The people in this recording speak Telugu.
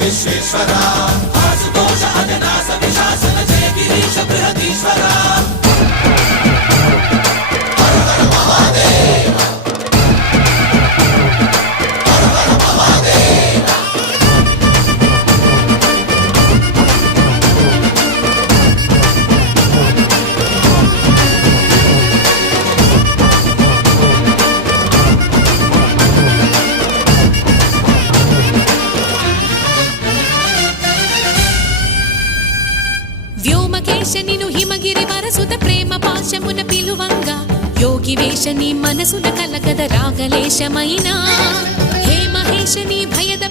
విశ్వేశ్వరా ఆశుతోష అజనాస విశాసన జయ గిరీశ బృహదీశ్వరా హర హర మహాదేవ హర హర మహాదేవ వ్యోమకేశనిను హిమగిరి వరసుత ప్రేమ పాశమున పిలువంగా యోగి వేషని మనసున కలకద రాగలేశమైనా హే మహేశని భయద